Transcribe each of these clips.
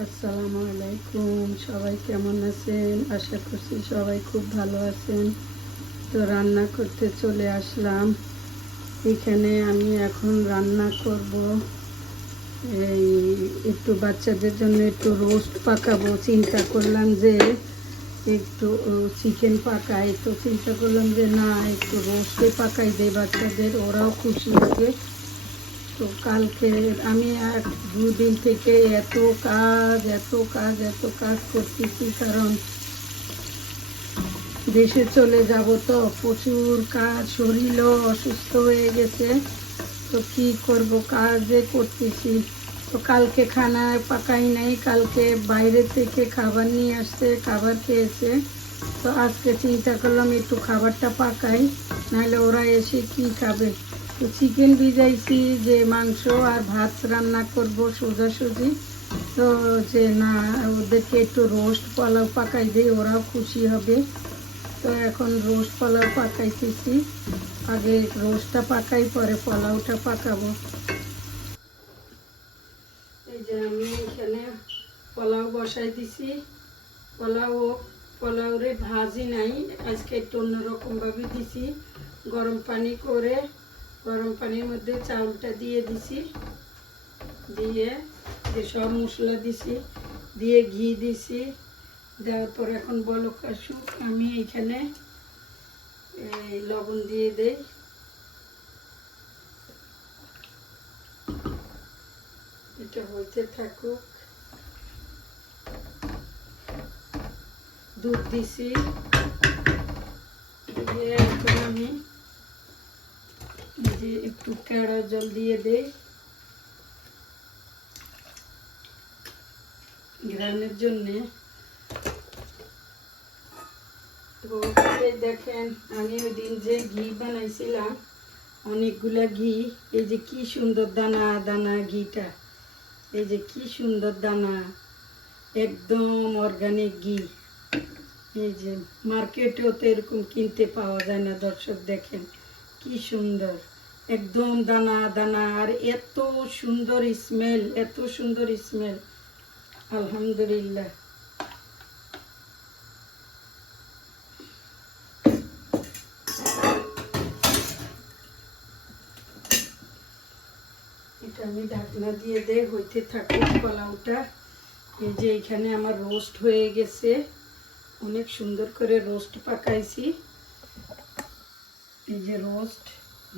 আসসালামু আলাইকুম, সবাই কেমন আছেন? আশা করছি সবাই খুব ভালো আছেন। তো রান্না করতে চলে আসলাম। এখানে আমি এখন রান্না করব এই একটু বাচ্চাদের জন্য একটু রোস্ট পাকাবো। চিন্তা করলাম যে একটু চিকেন পাকাই, তো চিন্তা করলাম যে না, একটু রোস্টে পাকাই দেই বাচ্চাদের, ওরাও খুশি হবে। তো কালকে আমি এক দুদিন থেকে এত কাজ করতেছি, কারণ দেশে চলে যাব, তো প্রচুর কাজ, শরীরও অসুস্থ হয়ে গেছে। তো কি করব, কাজে করতেছি। তো কালকে খানা পাকাই নাই, কালকে বাইরে থেকে খাবার নিয়ে আসতে খাবার খেয়েছে। তো আজকে চিন্তা করলাম একটু খাবারটা পাকাই, নাহলে ওরা এসে কি খাবে। তো চিকেন ভিজাইছি, যে মাংস আর ভাত রান্না করব সোজাসুজি। তো যে না, ওদেরকে একটু রোস্ট পোলাও পাকাই দিই, ওরাও খুশি হবে। তো এখন রোস্ট পোলাও পাকাইতেছি। আগে রোস্টটা পাকাই, পরে পোলাওটা পাকাবো। এই যে আমি এখানে পোলাও বসাই দিছি। পোলাওরে ভাজি নাই, আজকে একটু অন্যরকমভাবে দিছি। গরম পানি করে গরম পানির মধ্যে চাউলটা দিয়ে দিছি, দিয়ে সব মশলা দিছি, দিয়ে ঘি দিছি। দেওয়ার পর এখন বলক আসুক, আমি এখানে লবণ দিয়ে দেই। এটা হইতে থাকুক। দুধ দিছি, দিয়ে এখন আমি যে একটু কেওড়া জল দিয়ে দেই গ্রানের জন্যে। তো দেখেন, আমি ওই দিন যে ঘি বানাইছিলাম, অনেকগুলা ঘি, এই যে কি সুন্দর দানা দানা ঘিটা, এই যে কি সুন্দর দানা, একদম অর্গানিক ঘি। এই যে মার্কেটেও তো এরকম কিনতে পাওয়া যায় না। দর্শক দেখেন কি সুন্দর, একদম দানা দানা, আর এত সুন্দর স্মেল, এত সুন্দর স্মেল, আলহামদুলিল্লাহ। এটা আমি ঢাকনা দিয়ে দেই, হইতে থাকুক পোলাওটা। এই যে এখানে আমার রোস্ট হয়ে গেছে, অনেক সুন্দর করে রোস্ট পাকাইছি। এই যে রোস্ট,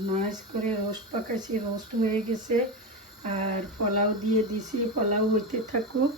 নাইস করে রোস্ট পাকাইছি, রোস্ট হয়ে গেছে। আর পোলাও দিয়ে দিছি, পোলাও হইতে থাকুক।